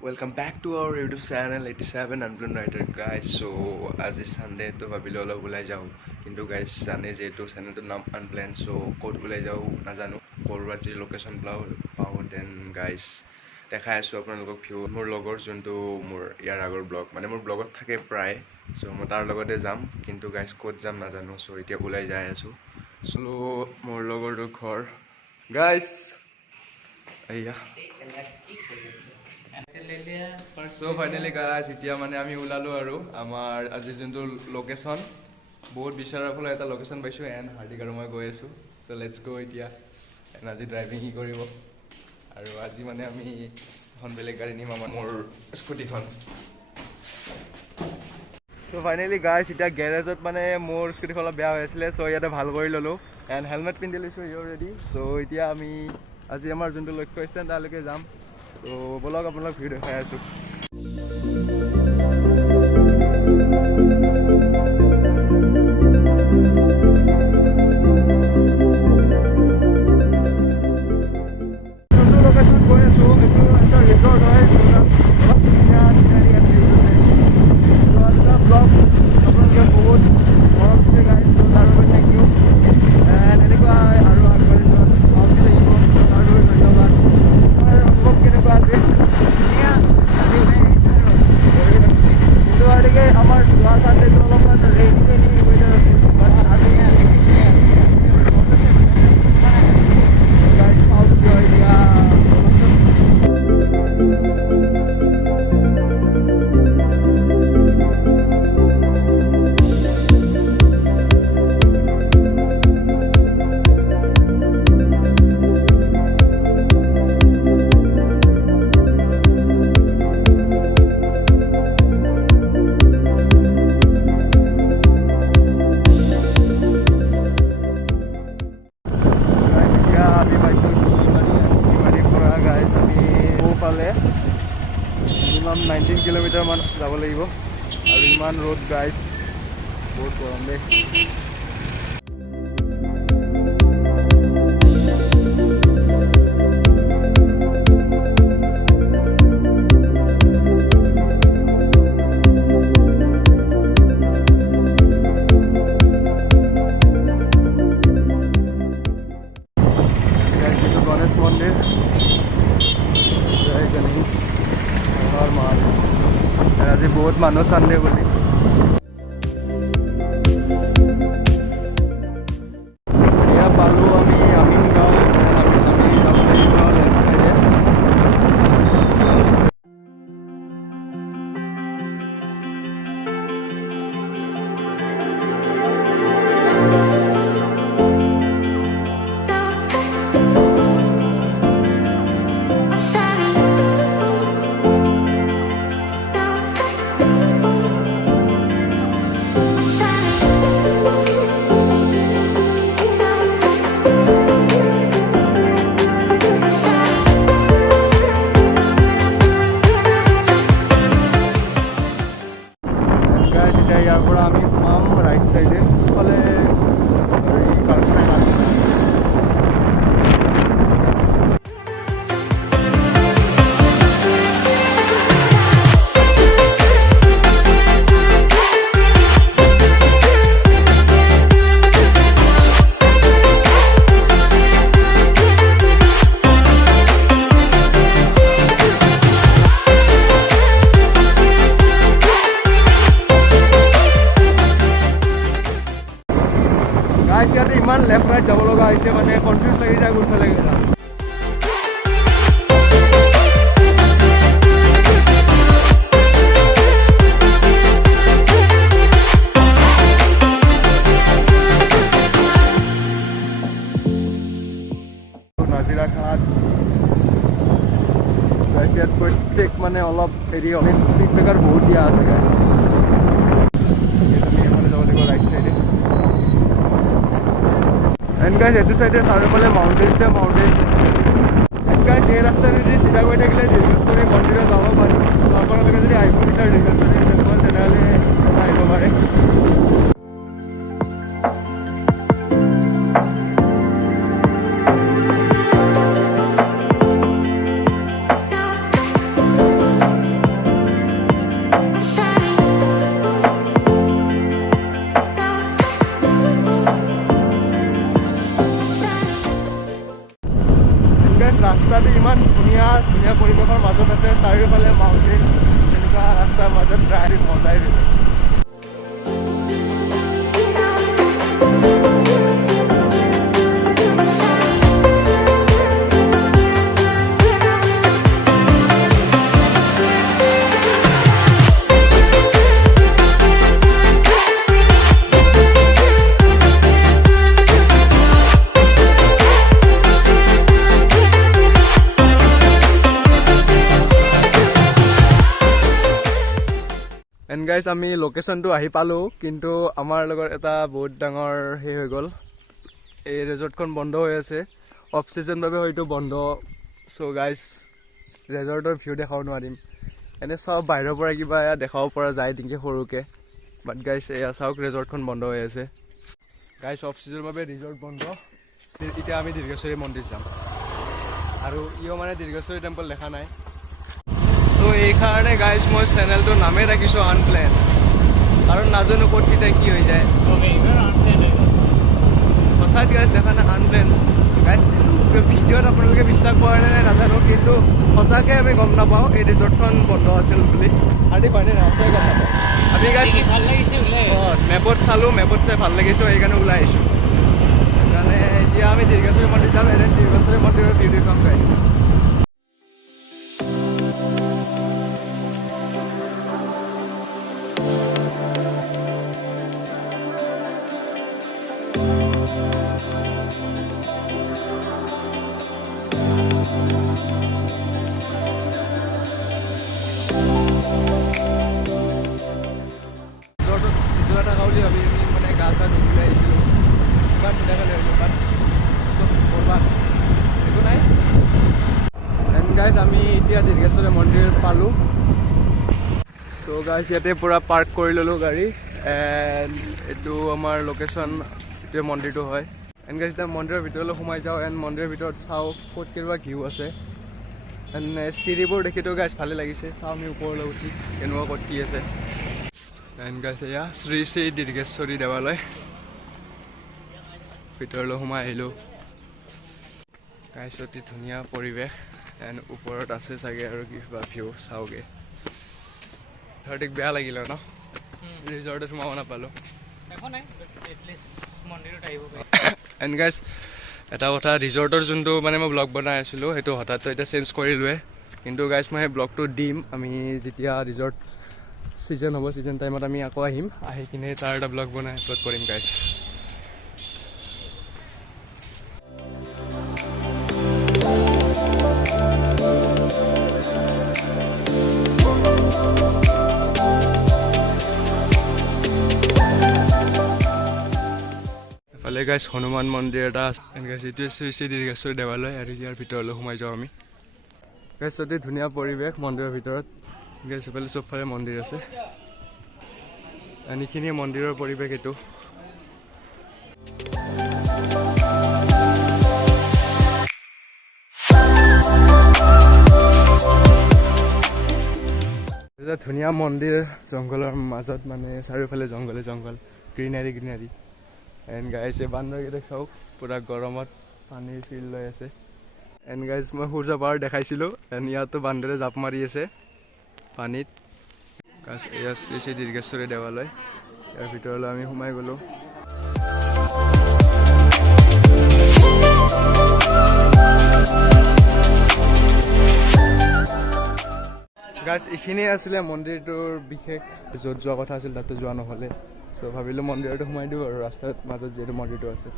Welcome back to our YouTube channel 87 Unplanned Rider guys. So as is Sunday to ভাবিলো অলপ ওলাই যাও কিন্তু guys জানে যেটো চেনেলটোৰ নাম Unplanned so ক'ত ওলাই যাও নাজানো কৰবাত যে লোকেশন পাও দেন guys দেখাই আছো আপোনালোকক ভিউ মোৰ লগৰ যোনটো মোৰ ইয়াৰ আগৰ ব্লগ মানে মোৰ ব্লগত থাকে প্ৰায় so মই তাৰ লগতে যাম কিন্তু guys ক'ত যাম নাজানো so এতিয়া ওলাই যাই আছো so মোৰ লগৰটোৰ ঘৰ guys আইয়া So finally guys, এতিয়া মানে আমি ওলালো আৰু আমাৰ আজি যোনটো লোকেশন বহুত বিচাৰাৰ ফলত এটা লোকেশন পাইছো এন্ড হাৰ্দিক আৰু মই গৈ আছো so let's go এতিয়া এন্ড আজি ড্ৰাইভিং হি কৰিব আৰু আজি মানে আমি এখন বেলেগ গাড়ী নিম আমাৰ মোৰ স্কুটিখন so finally guys এতিয়া গ্যাৰেজত মানে মোৰ স্কুটিখন অলপ বেয়া হৈ আছিল so ইয়াতে ভাল কৰি ললো এন্ড হেলমেট পিন্ধি লৈছো ইউ ৰেডি so এতিয়া আমি আজি আমাৰ যোনটো লক্ষ্য স্থান তালৈকে যাম তো বলক আপোনালোক ভিডিও দেখাই আছো লোকেশন গৈ আছো এইটো এটা ৰিজৰ্ট হয় ব্লগ আপোনালোকে বহুত মৰম দিছে গাইজ তাৰ বাবে থেংক ইউ এণ্ড এনেকুৱা আৰু আগবাঢ়ি যোৱাত ভাবি থাকিব তাৰ বাবে ধন্যবাদ অনুভৱ কেনেকুৱা আছে কিন্তু গতিকে আমাৰ যোৱা চানডেটো অলপমান ৰেইনি ৱেডাৰ আছিল বাট আজি গাইজ চাওঁ কিয় এতিয়া minimum 19 kilometer মান যাব লাগিব আৰু ইমান road guys বহুত গৰম দেই গণেশ মন্দিৰ জয় গণেশ আজি বহুত মানুহ চানডে বুলি এয়া পালো আমি আমিনগাঁও লেফ্ট চাইডে ইয়াৰ পৰা আমি সোমাম ৰাইট চাইডে ফালে ইয়াতে ইমান লেফ্ট ৰাইট যাব লগা হৈছে মানে কনফিউজ লাগি যায় কোনফালে গ'লা নাজিৰা ঘাট ইয়াত প্ৰত্যেক মানে অলপ হেৰি স্পীড ব্ৰেকাৰ বহুত দিয়া আছে গাইজ আমি এইফালে যাব লাগিব ৰাইট চাইডে And guys, at this side is mountains and guys, ये रास्ता में सीधा कोई निकले दिर्घेश्वरी मंदिर जावा पारे आपण लगे जरी आईफोन इथं दिर्घेश्वरी टेम्पल चॅनल आईबो पारे ৰাস্তাটো ইমান ধুনীয়া ধুনীয়া পৰিৱেশৰ মাজত আছে, চাৰিওফালে মাউণ্টেইন, তেনেকুৱা ৰাস্তাৰ মাজত ড্ৰাইভ মজাই দিছে। এণ্ড গাইজ আমি লোকেশ্যনটো আহি পালোঁ, কিন্তু আমাৰ লগত এটা বহুত ডাঙৰ সেই হৈ গ'ল, এই ৰিজৰ্টখন বন্ধ হৈ আছে, অফ চিজন বাবে হয়তো বন্ধ। চ' গাইজ ৰিজৰ্টৰ ভিউ দেখাব নোৱাৰিম, এনেই চাওক বাহিৰৰ পৰা কিবা দেখাব পৰা যায় নেকি সৰুকৈ, বাট গাইজ এয়া চাওক ৰিজৰ্টখন বন্ধ হৈ আছে। গাইজ অফ চিজনৰ বাবে ৰিজৰ্ট বন্ধ। এতিয়া আমি দীৰ্ঘেশ্বৰী মন্দিৰ যাম, আৰু ইও মানে দীৰ্ঘেশ্বৰী টেম্পল দেখা নাই। ত' এইকাৰণে গাইজ মই চেনেলটোৰ নামেই ৰাখিছোঁ আনপ্লেন, কাৰণ নাজানো ক'ত কেতিয়া কি হৈ যায়। হঠাৎ গাইজ দেখা নাই আনপ্লেন। গাইজ ভিডিঅ'ত আপোনালোকে বিশ্বাস কৰে নে নাজানো, কিন্তু সঁচাকৈ আমি গম নাপাওঁ এই ৰিজৰ্টখন বন্ধ আছিল বুলি। হাৰ্দিক হয়নে নাই সঁচাই গম নাপাওঁ। আমি গাইজ ভাল লাগিছে মেপত চালোঁ, মেপত চাই ভাল লাগিছে, সেইকাৰণে ওলাই আহিছোঁ। সেইকাৰণে এতিয়া আমি দীৰ্ঘেশ্বৰী মন্দিৰ যাম, এনে দীৰ্ঘেশ্বৰী মন্দিৰৰ ভিডিঅ' কাম গাইজ। বুলি ভাবি আমি মানে গা চা ধুবলৈ আহিছিলোঁ, ইমান ধুনীয়াকৈ আহিলোঁ, বাট চব বৰবাদ, একো নাই। এণ্ড গাইজ আমি এতিয়া দীৰ্ঘেশ্বৰী মন্দিৰত পালোঁ। চ' গাইজ ইয়াতে পূৰা পাৰ্ক কৰি ল'লোঁ গাড়ী, এণ্ড এইটো আমাৰ লোকেশ্যন, এইটোৱে মন্দিৰটো হয়। এণ্ড গাইজ এতিয়া মন্দিৰৰ ভিতৰলৈ সোমাই যাওঁ, এণ্ড মন্দিৰৰ ভিতৰত চাওঁ ক'ত কেনেকুৱা ভিউ আছে। এণ্ড চিৰিবোৰ দেখিতো গাইজ ভালে লাগিছে, চাওঁ আমি ওপৰলৈ উঠি কেনেকুৱা ক'ত কি আছে। এণ্ড গাইজ এয়া শ্ৰী শ্ৰী দীৰ্ঘেশ্বৰী দেৱালয়, ভিতৰলৈ সোমাই আহিলোঁ। গাইজ অতি ধুনীয়া পৰিৱেশ, এণ্ড ওপৰত আছে চাগে আৰু কিবা ভিউ চাওঁগৈ। হাৰ্দিক বেয়া লাগিলে ন ৰিজৰ্টত সোমাব নাপালোঁ। এণ্ড গাইজ এটা কথা, ৰিজৰ্টৰ যোনটো মানে মই ব্লগ বনাই আছিলোঁ সেইটো হঠাৎ এতিয়া চেঞ্জ কৰিলোৱে, কিন্তু গাইজ মই সেই ব্লগটো দিম আমি যেতিয়া ৰিজৰ্ট ছিজন হ'ব, ছিজন টাইমত আমি আকৌ আহিম, আহি কিনে তাৰ এটা ব্লগ বনাই আপলোড কৰিম গাইজ। এফালে গাইজ হনুমান মন্দিৰ এটা আছে, গাইজ এইটোৱে শ্ৰী শ্ৰী দীৰ্ঘেশ্বৰী দেৱালয়, আৰু ইয়াৰ ভিতৰলৈ সোমাই যাওঁ আমি। গাইজ অতি ধুনীয়া পৰিৱেশ মন্দিৰৰ ভিতৰত, গাইজ এইফালে চবফালে মন্দিৰ আছে, এইখিনিয়ে মন্দিৰৰ পৰিৱেশ। এইটো এটা ধুনীয়া মন্দিৰ, জংঘলৰ মাজত, মানে চাৰিওফালে জংঘলে জংঘল, গ্ৰীনাৰী গ্ৰীনাৰী। এণ্ড গাইজ এই বান্দৰকেইটা চাওক, পূৰা গৰমত পানীৰ ফিল লৈ আছে। এণ্ড গাইজ মই সূৰ্য পাহাৰ দেখাইছিলোঁ, এণ্ড ইয়াতো বান্দৰে জাপ মাৰি আছে পানীত। গাইজ এয়া শ্ৰী শ্ৰী দীৰ্ঘেশ্বৰী দেৱালয়, ইয়াৰ ভিতৰলৈ আমি সোমাই গ'লোঁ। গাইজ এইখিনিয়ে আছিলে মন্দিৰটোৰ বিশেষ, য'ত যোৱা কথা আছিল তাতে যোৱা নহ'লে, চ' ভাবিলোঁ মন্দিৰটো সোমাই দিওঁ আৰু ৰাস্তাৰ মাজত যিহেতু মন্দিৰটো আছে।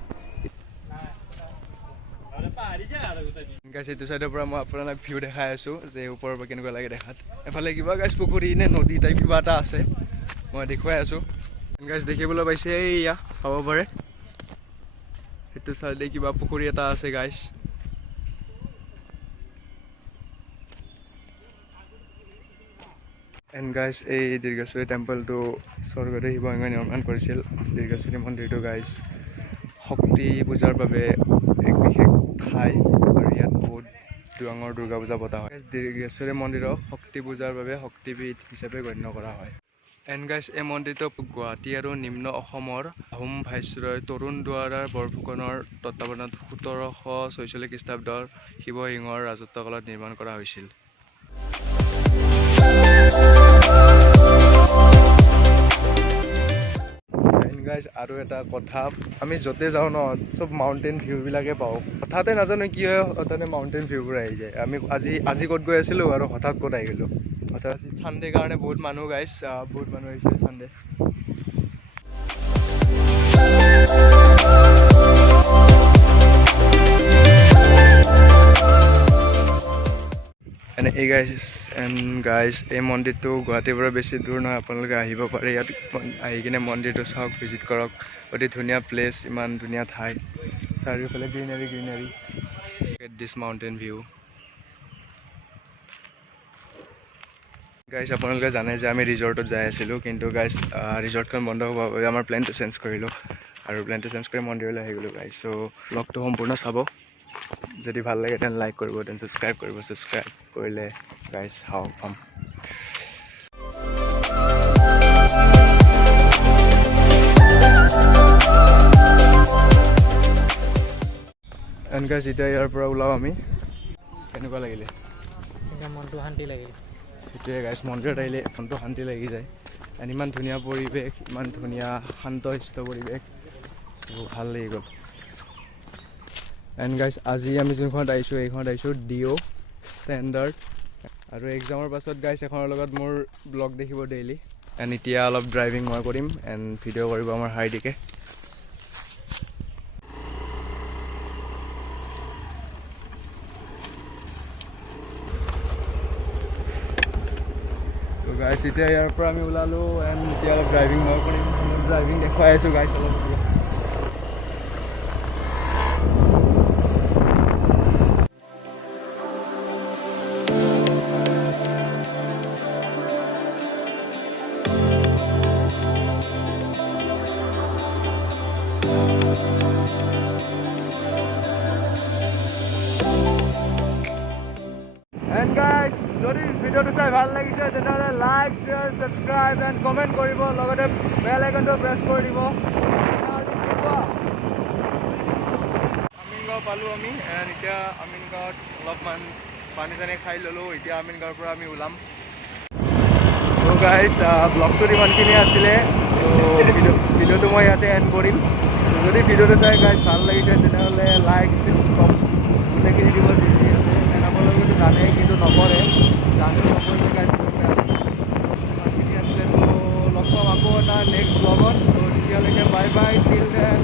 গাইজ এইটো চাইডৰ পৰা মই আপোনাক ভিউ দেখাই আছোঁ যে ওপৰৰ পৰা কেনেকুৱা লাগে দেখাত। এফালে কিবা গাইজ পুখুৰী নে নদী টাইপ কিবা এটা আছে, মই দেখুৱাই আছোঁ। গাইজ দেখিবলৈ পাইছে এইয়া চাব পাৰে, সেইটো চাইডে কিবা পুখুৰী এটা আছে গাইজ। এণ্ড গাইজ এই দীৰ্ঘেশ্বৰী টেম্পলটো স্বৰ্গদেউ শিৱলিংগই নিৰ্মাণ কৰিছিল। দীৰ্ঘেশ্বৰী মন্দিৰটো গাইজ শক্তি পূজাৰ বাবে এক বিশেষ ঠাই, আৰু ইয়াত বহুত ডাঙৰ দুৰ্গা পূজা পতা হয়। দীৰ্ঘেশ্বৰী মন্দিৰক শক্তি পূজাৰ বাবে শক্তিপীঠ হিচাপে গণ্য কৰা হয়। এণ্ড গাইজ এই মন্দিৰটো গুৱাহাটী আৰু নিম্ন অসমৰ আহোম ভাইচৰয় তৰুণ দুৱাৰাৰ বৰফুকনৰ তত্বাৱধানত 1746 খ্ৰীষ্টাব্দৰ শিৱসিংহৰ ৰাজত্বকালত নিৰ্মাণ কৰা হৈছিল। গাইজ আৰু এটা কথা, আমি য'তে যাওঁ ন চব মাউণ্টেইন ভিউবিলাকে পাওঁ। হঠাতে নাজানো কি হয়, হঠাতে মাউণ্টেইন ভিউবোৰ আহি যায়। আমি আজি ক'ত গৈ আছিলোঁ আৰু হঠাৎ ক'ত আহি গ'লোঁ। হঠাৎ ছানডে কাৰণে বহুত মানুহ গাইজ, বহুত মানুহ আহিছে ছানডে। এই গাইজ এই মন্দিৰটো গুৱাহাটীৰ পৰা বেছি দূৰ নহয়, আপোনালোকে আহিব পাৰে। ইয়াত আহি কিনে মন্দিৰটো চাওক, ভিজিট কৰক। অতি ধুনীয়া প্লেচ, ইমান ধুনীয়া ঠাই, চাৰিওফালে গ্ৰীনাৰী গ্ৰীনাৰী। গেট দিছ মাউণ্টেইন ভিউ। গাইজ আপোনালোকে জানে যে আমি ৰিজৰ্টত যাই আছিলোঁ, কিন্তু গাইজ ৰিজৰ্টখন বন্ধ হোৱাৰ বাবে আমাৰ প্লেনটো চেঞ্জ কৰিলোঁ আৰু প্লেনটো চেঞ্জ কৰি মন্দিৰলৈ আহি গ'লোঁ গাইজ। চ' ব্লগটো সম্পূৰ্ণ চাব। যদি ভাল লাগে তেন লাইক কৰিব, তেন ছাবস্ক্ৰাইব কৰিব। ছাবস্ক্ৰাইব কৰিলে গাইজ হাওক পাম। এণ্ড গাইজ এতিয়া ইয়াৰ পৰা ওলাওঁ আমি। কেনেকুৱা লাগিলে? মনটো শান্তি লাগিল। সেইটোৱে গাইজ, মন্দিৰত আহিলে মনটো শান্তি লাগি যায়। এণ্ড ইমান ধুনীয়া পৰিৱেশ, ইমান ধুনীয়া শান্তশিষ্ট পৰিৱেশ, চ' ভাল লাগি গ'ল। এণ্ড গাইজ আজি আমি যোনখনত আহিছোঁ এইখনত আহিছোঁ DO ষ্টেণ্ডাৰ্ড। আৰু এক্সামৰ পাছত গাইজ এখনৰ লগত মোৰ ব্লগ দেখিব ডেইলি। এণ্ড এতিয়া অলপ ড্ৰাইভিং মই কৰিম এণ্ড ভিডিঅ' কৰিব আমাৰ হাইডিকে। গাইজ এতিয়া ইয়াৰ পৰা আমি ওলালোঁ এণ্ড এতিয়া অলপ ড্ৰাইভিং মই কৰিম। ড্ৰাইভিং দেখুৱাই আছোঁ গাইজ অলপ। এণ্ড গাইজ যদি ভিডিঅ'টো চাই ভাল লাগিছে তেনেহ'লে like, share, subscribe and comment কৰিব, লগতে বেল আইকনটো প্ৰেছ কৰি দিব। আমিনগাঁও পালোঁ আমি এণ্ড এতিয়া আমিনগাঁৱত অলপমান পানী চানী খাই ল'লোঁ। এতিয়া আমিনগাঁৱৰ পৰা আমি ওলাম। ত' গাইজ ব্লগটোত ইমানখিনি আছিলে। ত' ভিডিঅ'টো মই ইয়াতে এণ্ড কৰিম। যদি ভিডিঅ'টো চাই গাইজ ভাল লাগিছে তেনেহ'লে লাইক গোটেইখিনি দিব যি যি আছে। আপোনালোকেতো জানে কিন্তু নকৰে, জানো নকৰিলে গাইজ ইমানখিনি আছিলে। ত' লগ পাম আকৌ এটা নেক্সট ব্লগত। ত' তেতিয়ালৈকে বাই বাই, টিল দেন।